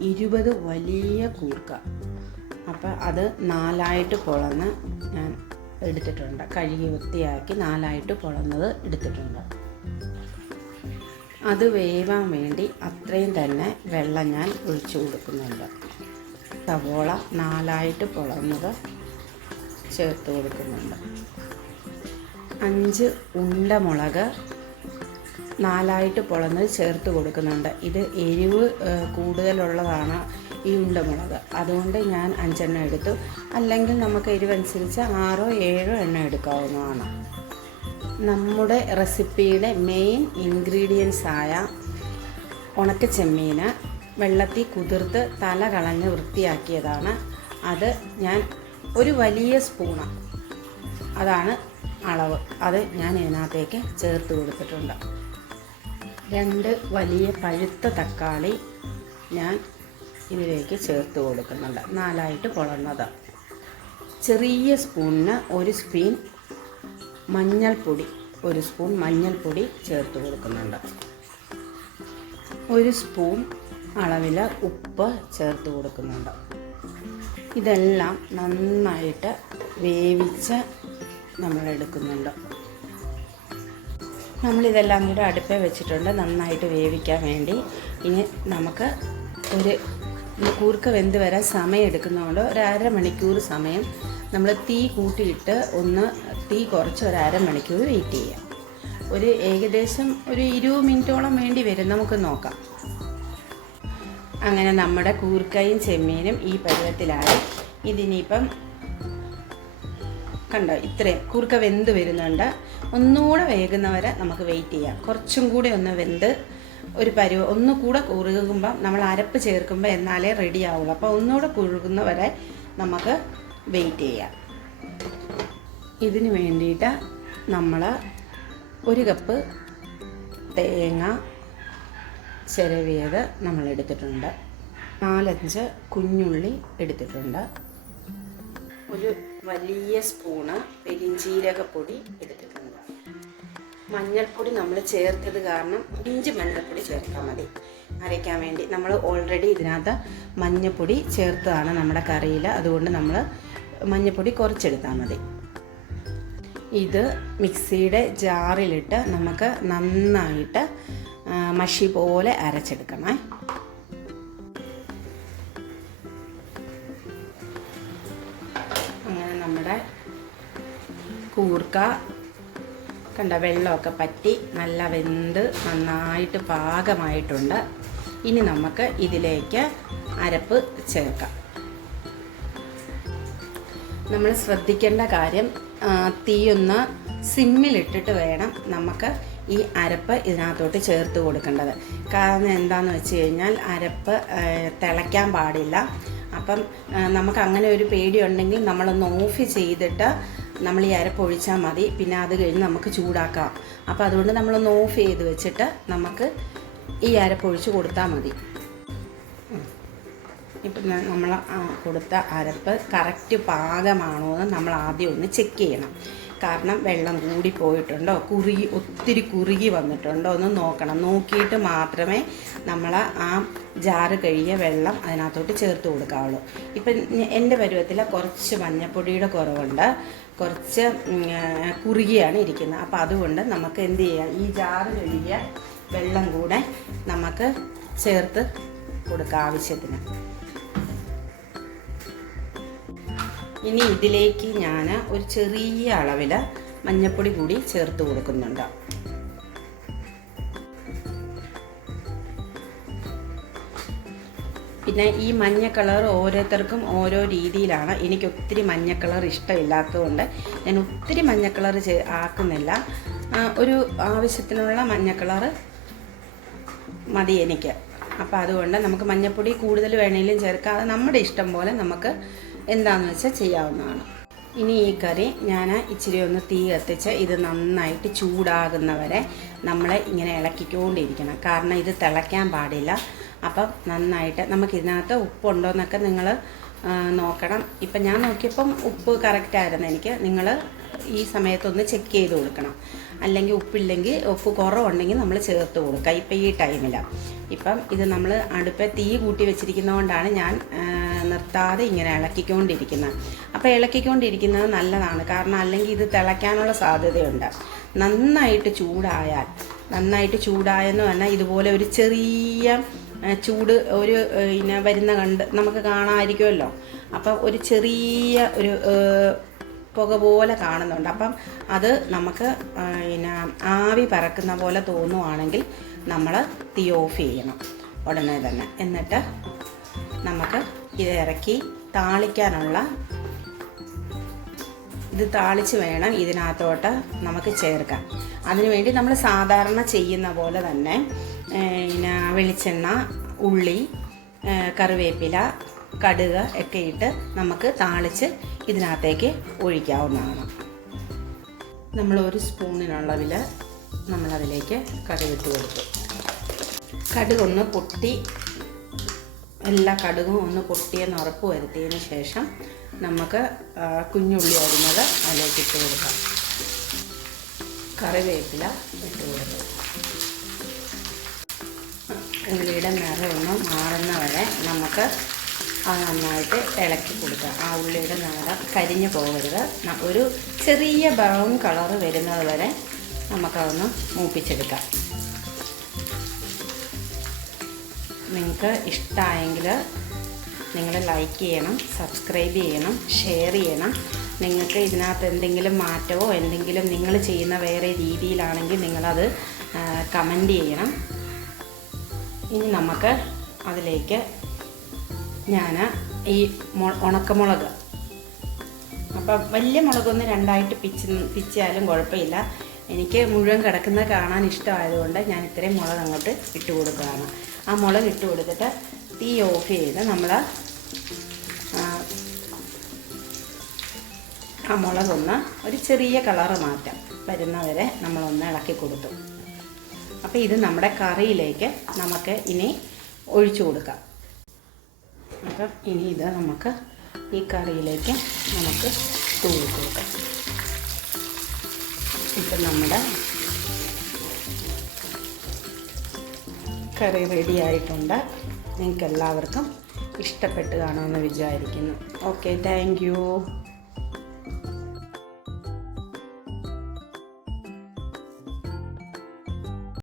ഇരുപത് വലിയ കൂർക്ക. അപ്പോൾ അത് നാലായിട്ട് പൊളന്ന് ഞാൻ എടുത്തിട്ടുണ്ട്. കഴുകി വൃത്തിയാക്കി നാലായിട്ട് പൊളന്നത് എടുത്തിട്ടുണ്ട്. അത് വേവാൻ വേണ്ടി അത്രയും തന്നെ വെള്ളം ഞാൻ ഒഴിച്ചു കൊടുക്കുന്നുണ്ട്. സവോള നാലായിട്ട് പൊളന്നത് ചേർത്ത് കൊടുക്കുന്നുണ്ട്. അഞ്ച് ഉണ്ടമുളക് നാലായിട്ട് പൊളന്ന് ചേർത്ത് കൊടുക്കുന്നുണ്ട്. ഇത് എരിവ് കൂടുതലുള്ളതാണ് ഈ ഉണ്ടമുളക്. അതുകൊണ്ട് ഞാൻ അഞ്ചെണ്ണം എടുത്തു. അല്ലെങ്കിൽ നമുക്ക് എരിവനുസരിച്ച് ആറോ ഏഴോ എണ്ണം എടുക്കാവുന്നതാണ്. നമ്മുടെ റെസിപ്പിയുടെ മെയിൻ ഇൻഗ്രീഡിയൻസ് ആയ ഉണക്ക ചെമ്മീൻ വെള്ളത്തിൽ കുതിർത്ത് തല കളഞ്ഞ് വൃത്തിയാക്കിയതാണ്. അത് ഞാൻ ഒരു വലിയ സ്പൂണ്. അതാണ് അളവ്. അത് ഞാൻ ഇതിനകത്തേക്ക് ചേർത്ത് കൊടുത്തിട്ടുണ്ട്. രണ്ട് വലിയ പഴുത്ത തക്കാളി ഞാൻ ഇതിലേക്ക് ചേർത്ത് കൊടുക്കുന്നുണ്ട്. നാലായിട്ട് പൊളന്നത് ചെറിയ സ്പൂണിന് ഒരു സ്പീൻ മഞ്ഞൾപ്പൊടി ഒരു സ്പൂൺ മഞ്ഞൾപ്പൊടി ചേർത്ത് കൊടുക്കുന്നുണ്ട്. ഒരു സ്പൂൺ അളവിൽ ഉപ്പ് ചേർത്ത് കൊടുക്കുന്നുണ്ട്. ഇതെല്ലാം നന്നായിട്ട് വേവിച്ച് നമ്മൾ എടുക്കുന്നുണ്ട് നമ്മളിതെല്ലാം കൂടെ അടുപ്പേ വെച്ചിട്ടുണ്ട് നന്നായിട്ട് വേവിക്കാൻ വേണ്ടി. ഇനി നമുക്ക് ഒരു കൂർക്ക വെന്ത് വരാൻ സമയം എടുക്കുന്നതുകൊണ്ട് ഒരു അരമണിക്കൂർ സമയം നമ്മൾ തീ കൂട്ടിയിട്ട് ഒന്ന് തീ കുറച്ച് ഒരു അരമണിക്കൂർ വെയിറ്റ് ചെയ്യാം. ഒരു ഏകദേശം ഒരു ഇരുപത് മിനിറ്റോളം വേണ്ടി വരും. നമുക്ക് നോക്കാം. അങ്ങനെ നമ്മുടെ കൂർക്കയും ചെമ്മീനും ഈ പരുവത്തിലായി. ഇതിനിപ്പം കണ്ടോ ഇത്രയും കൂർക്ക വെന്ത് വരുന്നുണ്ട്. ഒന്നുകൂടെ വേകുന്നവരെ നമുക്ക് വെയിറ്റ് ചെയ്യാം. കുറച്ചും കൂടി ഒന്ന് വെന്ത് ഒരു പരുവ ഒന്നുകൂടെ കുറുകുമ്പം നമ്മൾ അരപ്പ് ചേർക്കുമ്പോൾ എന്നാലേ റെഡി ആവുള്ളൂ. അപ്പോൾ ഒന്നുകൂടെ കുറുകുന്നവരെ നമുക്ക് വെയിറ്റ് ചെയ്യാം. ഇതിന് വേണ്ടിയിട്ട് നമ്മൾ ഒരു കപ്പ് തേങ്ങ ചിരവിയത് നമ്മൾ എടുത്തിട്ടുണ്ട്. നാലഞ്ച് കുഞ്ഞുള്ളി എടുത്തിട്ടുണ്ട്. ഒരു വലിയ സ്പൂണ് പെരിഞ്ചീരകപ്പൊടി എടുത്തിട്ടുണ്ട്. മഞ്ഞൾപ്പൊടി നമ്മൾ ചേർത്തത് കാരണം ഇഞ്ചി മഞ്ഞൾപ്പൊടി ചേർത്താൽ മതി. അരയ്ക്കാൻ വേണ്ടി. നമ്മൾ ഓൾറെഡി ഇതിനകത്ത് മഞ്ഞൾപ്പൊടി ചേർത്തതാണ് നമ്മുടെ കറിയിൽ അതുകൊണ്ട് നമ്മൾ മഞ്ഞൾപ്പൊടി കുറച്ചെടുത്താൽ മതി. ഇത് മിക്സിയുടെ ജാറിലിട്ട് നമുക്ക് നന്നായിട്ട് മഷി പോലെ അരച്ചെടുക്കണേ. അങ്ങനെ നമ്മുടെ കൂർക്ക കണ്ട വെള്ളമൊക്കെ പറ്റി നല്ല വെന്ത് നന്നായിട്ട് പാകമായിട്ടുണ്ട്. ഇനി നമുക്ക് ഇതിലേക്ക് അരപ്പ് ചേർക്കാം. നമ്മൾ ശ്രദ്ധിക്കേണ്ട കാര്യം തീയൊന്ന് സിമ്മിലിട്ടിട്ട് വേണം നമുക്ക് ഈ അരപ്പ് ഇതിനകത്തോട്ട് ചേർത്ത് കൊടുക്കേണ്ടത്. കാരണം എന്താണെന്ന് വെച്ച് കഴിഞ്ഞാൽ അരപ്പ് തിളയ്ക്കാൻ പാടില്ല. അപ്പം നമുക്ക് അങ്ങനെ ഒരു പേടിയുണ്ടെങ്കിൽ നമ്മളൊന്ന് ഓഫ് ചെയ്തിട്ട് നമ്മൾ ഈ അരപ്പ് ഒഴിച്ചാൽ മതി. പിന്നെ അത് കഴിഞ്ഞ് നമുക്ക് ചൂടാക്കാം. അപ്പോൾ അതുകൊണ്ട് നമ്മളൊന്ന് ഓഫ് ചെയ്ത് വെച്ചിട്ട് നമുക്ക് ഈ അരപ്പ് ഒഴിച്ച് കൊടുത്താൽ മതി. ഇപ്പം നമ്മൾ കൊടുത്ത അരപ്പ് കറക്റ്റ് പാകമാണോ എന്ന് നമ്മൾ ആദ്യം ഒന്ന് ചെക്ക് ചെയ്യണം. കാരണം വെള്ളം കൂടി പോയിട്ടുണ്ടോ? കുറുകി ഒത്തിരി കുറുകി വന്നിട്ടുണ്ടോ എന്ന് നോക്കണം. നോക്കിയിട്ട് മാത്രമേ നമ്മൾ ആ ജാറ് കഴുകിയ വെള്ളം അതിനകത്തോട്ട് ചേർത്ത് കൊടുക്കാവുള്ളൂ. ഇപ്പം എന്റെ പരുവത്തിൽ കുറച്ച് മഞ്ഞപ്പൊടിയുടെ കുറവുണ്ട്. കുറച്ച് കുറുകിയാണ് ഇരിക്കുന്നത്. അപ്പോൾ അതുകൊണ്ട് നമുക്ക് എന്ത് ചെയ്യാം ഈ ജാറ് കഴുകിയ വെള്ളം കൂടെ നമുക്ക് ചേർത്ത് കൊടുക്കാം ആവശ്യത്തിന്. ഇനി ഇതിലേക്ക് ഞാൻ ഒരു ചെറിയ അളവിൽ മഞ്ഞൾപ്പൊടി കൂടി ചേർത്ത് കൊടുക്കുന്നുണ്ട്. പിന്നെ ഈ മഞ്ഞ കളർ ഓരോരുത്തർക്കും ഓരോ രീതിയിലാണ്. എനിക്ക് ഒത്തിരി മഞ്ഞ കളർ ഇഷ്ടമില്ലാത്തതുകൊണ്ട് ഞാൻ ഒത്തിരി മഞ്ഞ കളർ ആക്കുന്നില്ല. ഒരു ആവശ്യത്തിനുള്ള മഞ്ഞ കളർ മതി എനിക്ക്. അപ്പോൾ അതുകൊണ്ട് നമുക്ക് മഞ്ഞപ്പൊടി കൂടുതൽ വേണമെങ്കിലും ചേർക്കാം അത് നമ്മുടെ ഇഷ്ടം പോലെ നമുക്ക് എന്താണെന്ന് വെച്ചാൽ ചെയ്യാവുന്നതാണ്. ഇനി ഈ കറി ഞാൻ ഇച്ചിരി ഒന്ന് തീ കത്തിച്ച് ഇത് നന്നായിട്ട് ചൂടാകുന്നവരെ നമ്മൾ ഇങ്ങനെ ഇളക്കിക്കൊണ്ടിരിക്കണം. കാരണം ഇത് തിളയ്ക്കാൻ പാടില്ല. അപ്പം നന്നായിട്ട് നമുക്ക് ഇതിനകത്ത് ഉപ്പുണ്ടോ എന്നൊക്കെ നിങ്ങൾ നോക്കണം. ഇപ്പം ഞാൻ നോക്കിയപ്പം ഉപ്പ് കറക്റ്റായിരുന്നു എനിക്ക്. നിങ്ങൾ ഈ സമയത്തൊന്ന് ചെക്ക് ചെയ്ത് കൊടുക്കണം. അല്ലെങ്കിൽ ഉപ്പില്ലെങ്കിൽ ഉപ്പ് കുറവുണ്ടെങ്കിൽ നമ്മൾ ചേർത്ത് കൊടുക്കുക. ഇപ്പം ഈ ടൈമിലാണ് ഇപ്പം ഇത് നമ്മൾ അടുപ്പ തീ കൂട്ടി വെച്ചിരിക്കുന്നതുകൊണ്ടാണ് ഞാൻ നിർത്താതെ ഇങ്ങനെ ഇളക്കിക്കൊണ്ടിരിക്കുന്നത് അപ്പോൾ ഇളക്കിക്കൊണ്ടിരിക്കുന്നത് നല്ലതാണ്. കാരണം അല്ലെങ്കിൽ ഇത് തിളയ്ക്കാനുള്ള സാധ്യതയുണ്ട്. നന്നായിട്ട് ചൂടായാൽ നന്നായിട്ട് ചൂടായെന്ന് പറഞ്ഞാൽ ഇതുപോലെ ഒരു ചെറിയ ചൂട് ഒരു പിന്നെ വരുന്ന കണ്ട് നമുക്ക് കാണാമായിരിക്കുമല്ലോ. അപ്പം ഒരു ചെറിയ ഒരു പുക പോലെ കാണുന്നുണ്ട്. അപ്പം അത് നമുക്ക് പിന്നെ ആവി പറക്കുന്ന പോലെ തോന്നുവാണെങ്കിൽ നമ്മൾ തീ ഓഫ് ചെയ്യണം. ഉടനെ തന്നെ. എന്നിട്ട് നമുക്ക് ഇത് ഇറക്കി താളിക്കാനുള്ള ഇത് താളിച്ച് വേണം ഇതിനകത്തോട്ട് നമുക്ക് ചേർക്കാം അതിനുവേണ്ടി നമ്മൾ സാധാരണ ചെയ്യുന്ന പോലെ തന്നെ പിന്നെ വെളിച്ചെണ്ണ ഉള്ളി കറിവേപ്പില കടുക് ഒക്കെ ഇട്ട് നമുക്ക് താളിച്ച് ഇതിനകത്തേക്ക് ഒഴിക്കാവുന്നതാണ്. നമ്മൾ ഒരു സ്പൂണിനുള്ളതിൽ നമ്മളതിലേക്ക് കടുകിട്ട് കൊടുത്തു. കടുകൊന്ന് പൊട്ടി എല്ലാ കടുകും ഒന്ന് പൊട്ടിയെന്ന് ഉറപ്പ് വരുത്തിയതിന് ശേഷം നമുക്ക് കുഞ്ഞുള്ളി അരിഞ്ഞത് അതിലേക്ക് ഇട്ട് കൊടുക്കാം. കറിവേപ്പില ഇട്ട് കൊടുക്കും. ഉള്ളിയുടെ നിറമൊന്നും മാറുന്ന വരെ നമുക്ക് അത് നന്നായിട്ട് ഇളക്കി കൊടുക്കുക ആ ഉള്ളിയുടെ നിറം കരിഞ്ഞു പോകരുത്. ഒരു ചെറിയ ബ്രൗൺ കളർ വരുന്നത് വരെ നമുക്കതൊന്ന് മൂപ്പിച്ചെടുക്കാം. നിങ്ങൾക്ക് ഇഷ്ടമായെങ്കിൽ നിങ്ങൾ ലൈക്ക് ചെയ്യണം സബ്സ്ക്രൈബ് ചെയ്യണം ഷെയർ ചെയ്യണം. നിങ്ങൾക്ക് ഇതിനകത്ത് എന്തെങ്കിലും മാറ്റമോ എന്തെങ്കിലും നിങ്ങൾ ചെയ്യുന്ന വേറെ രീതിയിലാണെങ്കിൽ നിങ്ങളത് കമന്റ് ചെയ്യണം. ഇനി നമുക്ക് അതിലേക്ക് ഞാൻ ഈ ഉണക്കമുളക്. അപ്പം വലിയ മുളകൊന്ന് രണ്ടായിട്ട് പിച്ച് പിച്ചാലും കുഴപ്പമില്ല. എനിക്ക് മുഴുവൻ കിടക്കുന്നത് കാണാൻ ഇഷ്ടമായതുകൊണ്ട് ഞാൻ ഇത്രയും മുളക് അങ്ങോട്ട് ഇട്ട് കൊടുക്കുകയാണ്. ആ മുളക് ഇട്ട് കൊടുത്തിട്ട് തീ ഓഫ് ചെയ്ത് നമ്മൾ ആ മുളകൊന്ന് ഒരു ചെറിയ കളറ് മാറ്റാം വരുന്നവരെ നമ്മളൊന്ന് ഇളക്കി കൊടുത്തു. അപ്പോൾ ഇത് നമ്മുടെ കറിയിലേക്ക് നമുക്ക് ഇനി ഒഴിച്ചു കൊടുക്കാം. അപ്പം ഇനി ഇത് നമുക്ക് ഈ കറിയിലേക്ക് നമുക്ക് തൂവി കൊടുക്കാം. ഇപ്പം നമ്മുടെ കറി റെഡി ആയിട്ടുണ്ട്. നിങ്ങൾക്ക് എല്ലാവർക്കും ഇഷ്ടപ്പെട്ട് കാണുമെന്ന് വിചാരിക്കുന്നു. Okay thank